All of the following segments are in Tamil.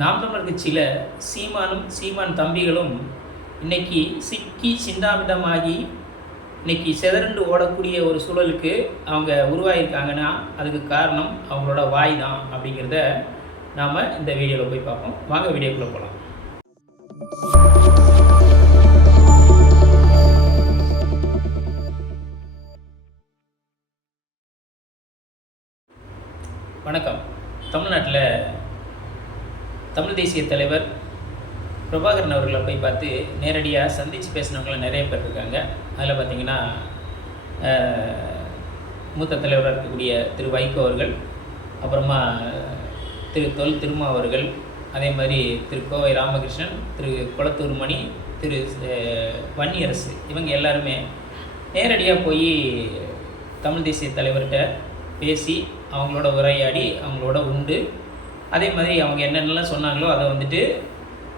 நாம் தமிழர் கட்சியில் சீமானும் சீமான் தம்பிகளும் இன்னைக்கு சிக்கி சிந்தாமிதமாகி இன்னைக்கு சிதறண்டு ஓடக்கூடிய ஒரு சூழலுக்கு அவங்க உருவாகியிருக்காங்கன்னா அதுக்கு காரணம் அவங்களோட வாய் தான் அப்படிங்கிறத நாம் இந்த வீடியோவில் போய் பார்ப்போம். வாங்க வீடியோக்குள்ளே போகலாம். வணக்கம். தமிழ்நாட்டில் தமிழ் தேசிய தலைவர் பிரபாகரன் அவர்களை போய் பார்த்து நேரடியாக சந்தித்து பேசினவங்கள நிறைய பேர் இருக்காங்க. அதில் பார்த்திங்கன்னா மூத்த தலைவராக இருக்கக்கூடிய திரு வைகோ அவர்கள், அப்புறமா திரு தொல் திருமா அவர்கள், அதே மாதிரி திரு கோவை ராமகிருஷ்ணன், திரு குளத்தூர் மணி, திரு வன்னியரசு, இவங்க எல்லாருமே நேரடியாக போய் தமிழ் தேசிய தலைவர்கிட்ட பேசி அவங்களோட உரையாடி அவங்களோட உண்டு. அதே மாதிரி அவங்க என்னென்னலாம் சொன்னாங்களோ அதை வந்துட்டு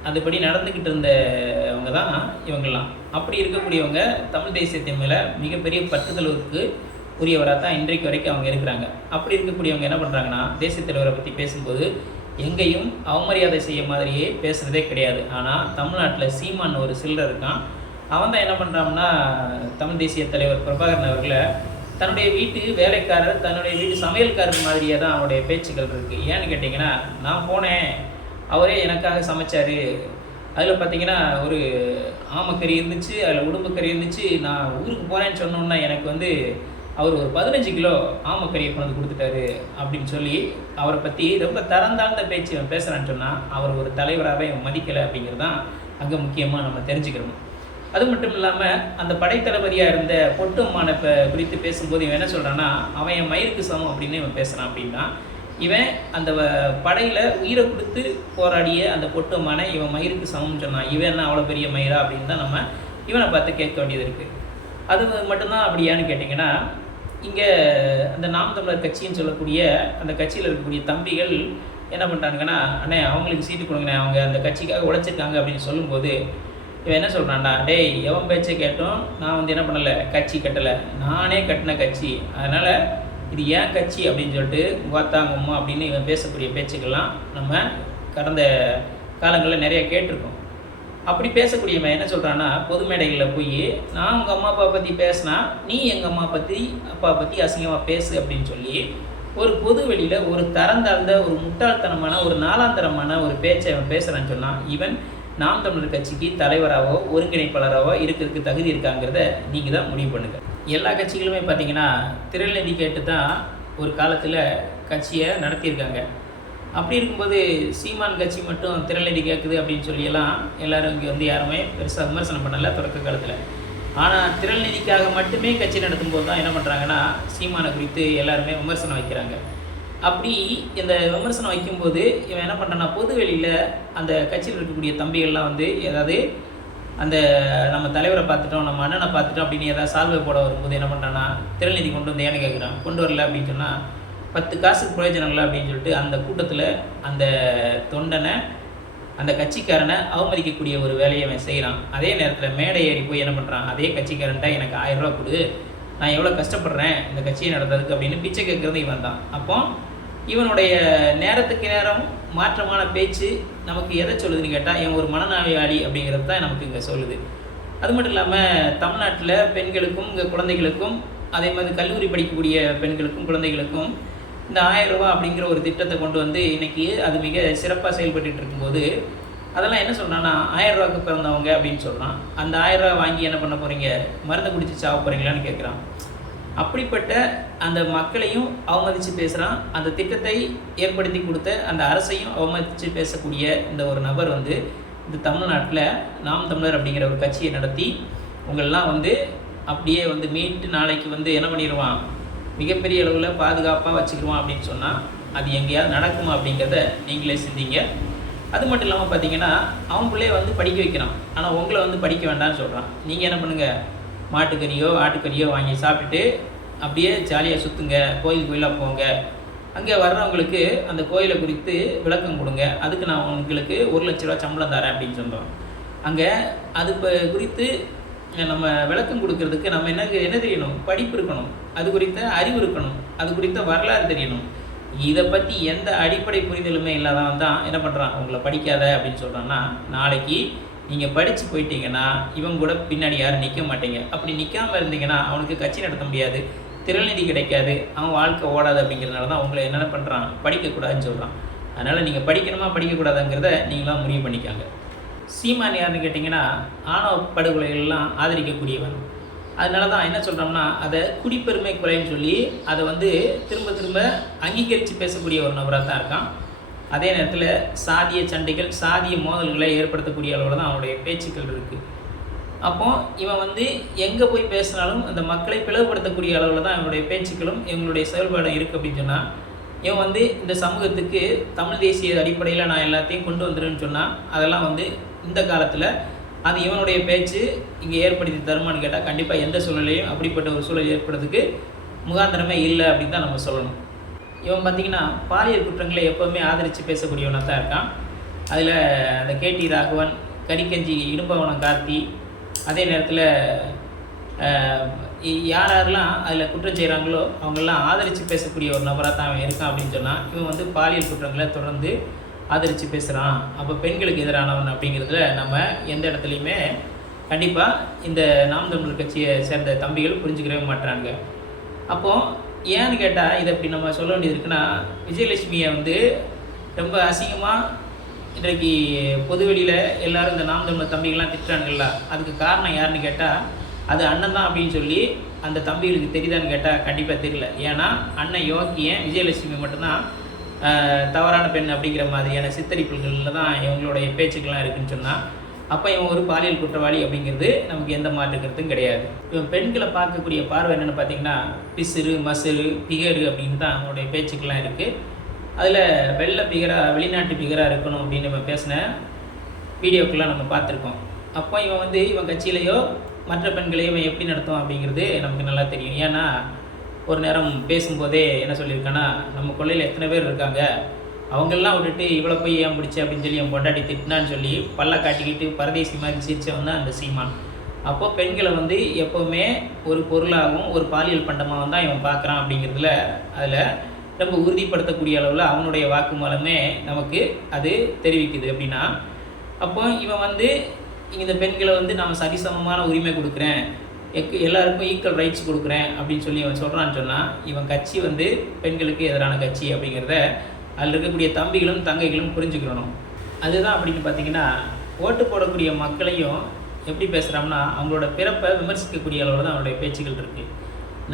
அதுபடி நடந்துக்கிட்டு இருந்தவங்க தான் இவங்கெல்லாம். அப்படி இருக்கக்கூடியவங்க தமிழ் தேசியத்தின் மேலே மிகப்பெரிய பற்றுதலுக்கு உரியவராக தான் இன்றைக்கு வரைக்கும் அவங்க இருக்கிறாங்க. அப்படி இருக்கக்கூடியவங்க என்ன பண்ணுறாங்கன்னா, தேசிய தலைவரை பற்றி பேசும்போது எங்கேயும் அவமரியாதை செய்ய மாதிரியே பேசுகிறதே கிடையாது. ஆனால் தமிழ்நாட்டில் சீமான் ஒரு சில்லர் இருக்கான். அவன் தான் என்ன பண்ணுறான்னா, தமிழ் தேசிய தலைவர் பிரபாகரன் அவர்களை தன்னுடைய வீட்டு வேலைக்காரர், தன்னுடைய வீட்டு சமையல்காரர் மாதிரியே தான் அவனுடைய பேச்சுக்கள் இருக்குது. ஏன்னு கேட்டிங்கன்னா, நான் போனேன், அவரே எனக்காக சமைச்சார், அதில் பார்த்திங்கன்னா ஒரு ஆமக்கறி இருந்துச்சு, அதில் உடும்புக்கறி இருந்துச்சு, நான் ஊருக்கு போனேன்னு சொன்னோன்னா எனக்கு அவர் ஒரு 15 கிலோ ஆமக்கறியை கொண்டு கொடுத்துட்டாரு அப்படின்னு சொல்லி அவரை பற்றி ரொம்ப தரந்தாழ்ந்த பேச்சு பேசுகிறான்னு சொன்னால் அவர் ஒரு தலைவராகவே மதிக்கலை அப்படிங்கிறது தான் அங்கே முக்கியமாக நம்ம தெரிஞ்சுக்கிறோம். அது மட்டும் இல்லாமல் அந்த படைத்தளபதியாக இருந்த பொட்டும்மான குறித்து பேசும்போது இவன் என்ன சொல்கிறான்னா, அவன் என் மயிருக்கு சமம் அப்படின்னு இவன் பேசுகிறான். அப்படின்னா இவன் அந்த படையில் உயிரை கொடுத்து போராடிய அந்த பொட்டுமான இவன் மயிருக்கு சமம்னு சொன்னான். இவன் என்ன அவ்வளோ பெரிய மயிரா அப்படின்னு தான் நம்ம இவனை பார்த்து கேட்க வேண்டியது இருக்குது. அது மட்டும்தான் அப்படியான்னு கேட்டிங்கன்னா, இங்கே அந்த நாம் தமிழர் கட்சின்னு சொல்லக்கூடிய அந்த கட்சியில் இருக்கக்கூடிய தம்பிகள் என்ன பண்ணுறாங்கன்னா, அண்ணே அவங்களுக்கு சீட்டு கொடுங்கண்ணே, அவங்க அந்த கட்சிக்காக உழைச்சிருக்காங்க அப்படின்னு சொல்லும்போது இவன் என்ன சொல்கிறான்டா, டேய் எவன் பேச்சை கேட்டோம், நான் என்ன பண்ணலை, கட்சி கட்டலை, நானே கட்டின கட்சி, அதனால் இது ஏன் கட்சி அப்படின்னு சொல்லிட்டு வாத்தாங்கம்மா அப்படின்னு இவன் பேசக்கூடிய பேச்சுக்கெல்லாம் நம்ம கடந்த காலங்களில் நிறைய கேட்டிருக்கோம். அப்படி பேசக்கூடியவன் என்ன சொல்கிறான்னா, பொது மேடைகளில் போய் நான் உங்கள் அம்மா அப்பா பற்றி பேசினா நீ எங்கள் அப்பா பற்றி அசிங்கமாக பேசு அப்படின்னு சொல்லி ஒரு பொது வெளியில் ஒரு தரந்தாழ்ந்த ஒரு முட்டாள்தனமான ஒரு நாளாந்தரமான ஒரு பேச்சை அவன் பேசுகிறான்னு சொன்னால் இவன் நாம் தமிழர் கட்சிக்கு தலைவராகவோ ஒருங்கிணைப்பாளராகவோ இருக்கிறதுக்கு தகுதி இருக்காங்கிறத நீங்கள் தான் முடிவு பண்ணுங்கள். எல்லா கட்சிகளுமே பார்த்திங்கன்னா திரள்நிதி கேட்டு தான் ஒரு காலத்தில் கட்சியை நடத்தியிருக்காங்க. அப்படி இருக்கும்போது சீமான் கட்சி மட்டும் திரள்நிதி கேட்குது அப்படின்னு சொல்லியெல்லாம் எல்லோரும் இங்கே யாருமே பெருசாக விமர்சனம் பண்ணலை தொடக்க காலத்தில். ஆனால் திரள்நிதிக்காக மட்டுமே கட்சி நடத்தும்போது தான் என்ன பண்ணுறாங்கன்னா, சீமானை குறித்து எல்லாருமே விமர்சனம் வைக்கிறாங்க. அப்படி இந்த விமர்சனம் வைக்கும்போது இவன் என்ன பண்ணுறான்னா, பொது வெளியில் அந்த கட்சியில் இருக்கக்கூடிய தம்பிகள்லாம் ஏதாவது அந்த நம்ம தலைவரை பார்த்துட்டோம், நம்ம அண்ணனை பார்த்துட்டோம் அப்படின்னு ஏதாவது சால்வை போட வரும்போது என்ன பண்ணுறான்னா, திரள்நிதி கொண்டு வந்து ஏன்னு கேட்குறான். கொண்டு வரல அப்படின்னு சொன்னால் 10 காசுக்கு பிரயோஜனம் இல்லை அப்படின்னு சொல்லிட்டு அந்த கூட்டத்தில் அந்த தொண்டனை அந்த கட்சிக்காரனை அவமதிக்கக்கூடிய ஒரு வேலையை அவன் செய்கிறான். அதே நேரத்தில் மேடை ஏறி போய் என்ன பண்ணுறான், அதே கட்சிக்காரன்ட்ட எனக்கு 1000 ரூபா கொடு, நான் எவ்வளோ கஷ்டப்படுறேன் இந்த கட்சியை நடத்துறதுக்கு அப்படின்னு பிச்சை கேட்குறது இவன் தான். அப்போ இவனுடைய நேரத்துக்கு நேரம் மாற்றமான பேச்சு நமக்கு எதை சொல்லுதுன்னு கேட்டால், இவன் ஒரு மனநோயாளி அப்படிங்கிறது தான் நமக்கு இங்கே சொல்லுது. அது மட்டும் இல்லாமல் தமிழ்நாட்டில் பெண்களுக்கும் இங்கே குழந்தைகளுக்கும் அதே மாதிரி கல்லூரி படிக்கக்கூடிய பெண்களுக்கும் குழந்தைகளுக்கும் இந்த 1000 ரூபா அப்படிங்கிற ஒரு திட்டத்தை கொண்டு வந்து இன்றைக்கி அது மிக சிறப்பாக செயல்பட்டு இருக்கும்போது அதெல்லாம் என்ன சொல்கிறான்னா, 1000 ரூபாய்க்கு பிறந்தவங்க அப்படின்னு சொல்கிறான். அந்த 1000 ரூபா வாங்கி என்ன பண்ண போகிறீங்க, மருந்து குடிச்சு சாவ போகிறீங்களான்னு கேட்குறான். அப்படிப்பட்ட அந்த மக்களையும் அவமதித்து பேசுகிறான். அந்த திட்டத்தை ஏற்படுத்தி கொடுத்த அந்த அரசையும் அவமதித்து பேசக்கூடிய இந்த ஒரு நபர் இந்த தமிழ்நாட்டில் நாம் தமிழர் அப்படிங்கிற ஒரு கட்சியை நடத்தி உங்களெலாம் அப்படியே மீட்டு நாளைக்கு என்ன பண்ணிடுவான், மிகப்பெரிய அளவில் பாதுகாப்பாக வச்சுக்கிடுவான் அப்படின்னு சொன்னால் அது எங்கேயாவது நடக்குமா அப்படிங்கிறத நீங்களே சிந்திங்க. அது மட்டும் இல்லாமல் பார்த்தீங்கன்னா, அவன் பிள்ளைய படிக்க வைக்கிறான், ஆனால் உங்களை படிக்க வேண்டாம்னு சொல்கிறான். நீங்கள் என்ன பண்ணுங்கள், மாட்டுக்கறியோ ஆட்டுக்கறியோ வாங்கி சாப்பிட்டுட்டு அப்படியே ஜாலியாக சுற்றுங்க, கோயிலாக போங்க, அங்கே வர்றவங்களுக்கு அந்த கோயிலை குறித்து விளக்கம் கொடுங்க, அதுக்கு நான் உங்களுக்கு 1 லட்ச ரூபா சம்பளம் தரேன் அப்படின்னு சொல்கிறோம். அங்கே அது குறித்து நம்ம விளக்கம் கொடுக்கறதுக்கு நம்ம என்ன தெரியணும், படிப்பு இருக்கணும், அது குறித்த அறிவு இருக்கணும், அது குறித்த வரலாறு தெரியணும். இதை பற்றி எந்த அடிப்படை புரிதலுமே இல்லாதவன் தான் என்ன பண்ணுறான், உங்களை படிக்காத அப்படின்னு சொல்கிறான்னா, நாளைக்கு நீங்கள் படித்து போயிட்டீங்கன்னா இவங்க கூட பின்னாடி யாரும் நிற்க மாட்டீங்க. அப்படி நிற்காமல் இருந்தீங்கன்னா அவனுக்கு கட்சி நடத்த முடியாது, திறநிதி கிடைக்காது, அவன் வாழ்க்கை ஓடாது. அப்படிங்கிறதுனால தான் உங்களை என்ன பண்ணுறான், படிக்கக்கூடாதுன்னு சொல்கிறான். அதனால் நீங்கள் படிக்கணுமா படிக்கக்கூடாதுங்கிறத நீங்களாம் முடிவு பண்ணிக்காங்க. சீமான் யாருன்னு கேட்டிங்கன்னா, ஆணவ படுகொலைகள்லாம் ஆதரிக்கக்கூடியவன். அதனால தான் என்ன சொல்கிறோம்னா, அதை குடிப்பெருமை குறைன்னு சொல்லி அதை வந்து திரும்ப திரும்ப அங்கீகரித்து பேசக்கூடிய ஒரு நபராக தான் இருக்கான். அதே நேரத்தில் சாதிய சண்டைகள், சாதிய மோதல்களை ஏற்படுத்தக்கூடிய அளவில் தான் அவனுடைய பேச்சுக்கள் இருக்குது. அப்போது இவன் வந்து எங்கே போய் பேசினாலும் அந்த மக்களை பிளவுபடுத்தக்கூடிய அளவில் தான் இவனுடைய பேச்சுக்களும் இவங்களுடைய செயல்பாடும் இருக்குது. அப்படின்னு சொன்னால், இவன் வந்து இந்த சமூகத்துக்கு தமிழ் தேசிய அடிப்படையில் நான் எல்லாத்தையும் கொண்டு வந்துடுன்னு சொன்னால், அதெல்லாம் வந்து இந்த காலத்தில் அது இவனுடைய பேச்சு இங்கே ஏற்படுத்தி தருமான்னு கேட்டால் கண்டிப்பாக எந்த சூழ்நிலையும் அப்படிப்பட்ட ஒரு சூழல் ஏற்படுறதுக்கு முகாந்திரமே இல்லை அப்படின்னு தான் நம்ம சொல்லணும். இவன் பார்த்திங்கன்னா பாலியல் குற்றங்களை எப்போவுமே ஆதரித்து பேசக்கூடியவனாக தான் இருக்கான். அதில் அந்த கேடி ராகவன், கரிக்கஞ்சி இடும்பவனம் கார்த்தி, அதே நேரத்தில் யாரெல்லாம் அதில் குற்றம் செய்கிறாங்களோ அவங்கெல்லாம் ஆதரித்து பேசக்கூடிய ஒரு நபராக தான் அவன் இருக்கான். அப்படின்னு சொன்னால் இவன் வந்து பாலியல் குற்றங்களை தொடர்ந்து ஆதரித்து பேசுகிறான். அப்போ பெண்களுக்கு எதிரானவன் அப்படிங்கிறதுல நம்ம எந்த இடத்துலையுமே கண்டிப்பாக இந்த நாம் தமிழர் கட்சியை சேர்ந்த தம்பிகள் புரிஞ்சுக்கவே மாட்டுறாங்க. அப்போது ஏன்னு கேட்டால் இதை இப்படி நம்ம சொல்ல வேண்டியது இருக்குன்னா, விஜயலட்சுமியை வந்து ரொம்ப அசிங்கமாக இன்றைக்கு பொதுவெளியில் எல்லோரும் இந்த நாம் தமிழர் தம்பிகள்லாம் திட்டுறானுங்களா, அதுக்கு காரணம் யாருன்னு கேட்டால் அது அண்ணன் தான் அப்படின்னு சொல்லி அந்த தம்பிகளுக்கு தெரியுதான்னு கேட்டால் கண்டிப்பாக தெரியல. ஏன்னா அண்ணன் யோக்கியன், விஜயலட்சுமி மட்டும்தான் தவறான பெண் அப்படிங்கிற மாதிரியான சித்தரிப்புகளில் தான் இவங்களுடைய பேச்சுக்கெல்லாம் இருக்குதுன்னு சொன்னால், அப்போ இவன் ஒரு பாலியல் குற்றவாளி அப்படிங்கிறது நமக்கு எந்த மாற்று கருத்தும் கிடையாது. இவன் பெண்களை பார்க்கக்கூடிய பார்வை என்னென்னு பார்த்தீங்கன்னா, பிசிறு, மசுறு, பிகரு அப்படின்னு தான் அவனுடைய பேச்சுக்கெல்லாம் இருக்குது. அதில் வெள்ளை பிகராக, வெளிநாட்டு பிகராக இருக்கணும் அப்படின்னு நம்ம பேசின வீடியோக்கெல்லாம் நம்ம பார்த்துருக்கோம். அப்போ இவன் வந்து இவன் கட்சியிலையோ மற்ற பெண்களையோ இவன் எப்படி நடத்தும் அப்படிங்கிறது நமக்கு நல்லா தெரியும். ஏன்னா ஒரு நேரம் பேசும்போதே என்ன சொல்லியிருக்கான்னா, நம்ம கொள்ளையில் எத்தனை பேர் இருக்காங்க, அவங்களெலாம் விட்டுட்டு இவ்வளோ போய் ஏன் பிடிச்சி அப்படின்னு சொல்லி என் பொண்டாட்டி திட்டினான்னு சொல்லி பல்ல காட்டிக்கிட்டு பரதேசி மாதிரி சிரிச்சவன் தான் அந்த சீமான். அப்போது பெண்களை வந்து எப்போவுமே ஒரு பொருளாகவும் ஒரு பாலியல் பண்டமாகவும் தான் இவன் பார்க்குறான் அப்படிங்கிறதுல அதில் ரொம்ப உறுதிப்படுத்தக்கூடிய அளவில் அவனுடைய வாக்குமூலமே நமக்கு அது தெரிவிக்குது. அப்படின்னா அப்போ இவன் வந்து இந்த பெண்களை வந்து நம்ம சரிசமமான உரிமை கொடுக்குறேன், எல்லாருக்கும் ஈக்குவல் ரைட்ஸ் கொடுக்குறேன் அப்படின்னு சொல்லி அவன் சொல்கிறான்னு சொன்னால், இவன் கட்சி வந்து பெண்களுக்கு எதிரான கட்சி அப்படிங்கிறத அதில் இருக்கக்கூடிய தம்பிகளும் தங்கைகளும் புரிஞ்சுக்கணும். அதுதான் அப்படின்னு பார்த்தீங்கன்னா, ஓட்டு போடக்கூடிய மக்களையும் எப்படி பேசுகிறான்னா, அவங்களோட பிறப்பை விமர்சிக்கக்கூடிய அளவில் தான் அவனுடைய பேச்சுகள் இருக்குது.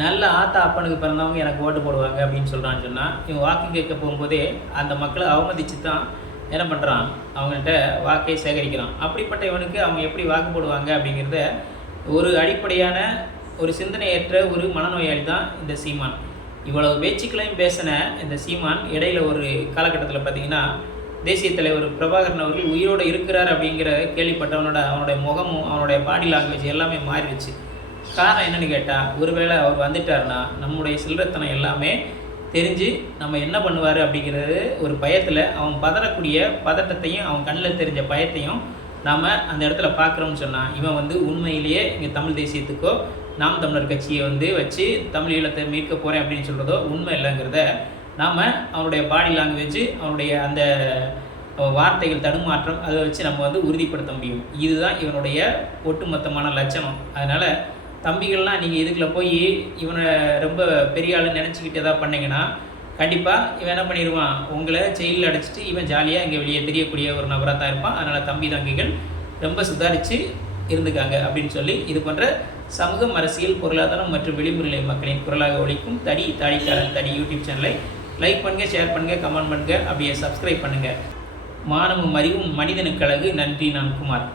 நல்ல ஆத்தா அப்பனுக்கு பிறந்தவங்க எனக்கு ஓட்டு போடுவாங்க அப்படின்னு சொல்கிறான்னு சொன்னால், இவன் வாக்கு கேட்க போகும்போதே அந்த மக்களை அவமதித்து தான் என்ன பண்ணுறான், அவங்கள்ட்ட வாக்கை சேகரிக்கிறான். அப்படிப்பட்ட இவனுக்கு அவங்க எப்படி வாக்கு போடுவாங்க அப்படிங்கிறத ஒரு அடிப்படையான ஒரு சிந்தனையற்ற ஒரு மனநோயாளி தான் இந்த சீமான். இவ்வளவு பேச்சுக்களையும் பேசின இந்த சீமான் இடையில ஒரு காலகட்டத்தில் பார்த்திங்கன்னா, தேசிய தலைவர் பிரபாகரன் அவர்கள் உயிரோடு இருக்கிறார் அப்படிங்கிற அவனுடைய முகமும் அவனுடைய பாடி லாங்குவேஜ் எல்லாமே மாறிடுச்சு. காரணம் என்னென்னு கேட்டால், ஒருவேளை அவர் வந்துட்டார்னா நம்முடைய சில்லறத்தனம் எல்லாமே தெரிஞ்சு நம்ம என்ன பண்ணுவார் அப்படிங்கிறது ஒரு பயத்தில் அவன் பதறக்கூடிய பதட்டத்தையும் அவன் கண்ணில் தெரிஞ்ச பயத்தையும் நாம் அந்த இடத்துல பார்க்குறோம்னு சொன்னால், இவன் வந்து உண்மையிலேயே இங்கே தமிழ் தேசியத்துக்கோ நாம் தமிழர் கட்சியை வந்து வச்சு தமிழ் ஈழத்தை மீட்க போகிறேன் அப்படின்னு சொல்கிறதோ உண்மை இல்லைங்கிறத நாம் அவனுடைய பாடி லாங்குவேஜ், அவனுடைய அந்த வார்த்தைகள் தடுமாற்றம் அதை வச்சு நம்ம வந்து உறுதிப்படுத்த முடியும். இதுதான் இவனுடைய ஒட்டுமொத்தமான லட்சணம். அதனால் தம்பிகள்லாம் நீங்கள் இதுக்குள்ளே போய் இவனை ரொம்ப பெரிய ஆளுன்னு நினச்சிக்கிட்டு எதாவது பண்ணிங்கன்னா கண்டிப்பாக இவன் என்ன பண்ணிடுவான், உங்களை ஜெயிலில் அடைச்சிட்டு இவன் ஜாலியாக இங்கே வெளியே தெரியக்கூடிய ஒரு நபராக தான் இருப்பான். அதனால் தம்பி தங்கிகள் ரொம்ப சுதாரித்து இருந்துக்காங்க அப்படின்னு சொல்லி இது போன்ற சமூகம், அரசியல், பொருளாதாரம் மற்றும் விளிம்புநிலை மக்களின் குரலாக ஒழிக்கும் தடி தாடிக்காரன் தடி யூடியூப் சேனலை லைக் பண்ணுங்கள், ஷேர் பண்ணுங்கள், கமெண்ட் பண்ணுங்கள், அப்படியே சப்ஸ்கிரைப் பண்ணுங்கள். மானமும் அறிவும் மனிதனுக்கு அழகு. நன்றி. நான் குமார்.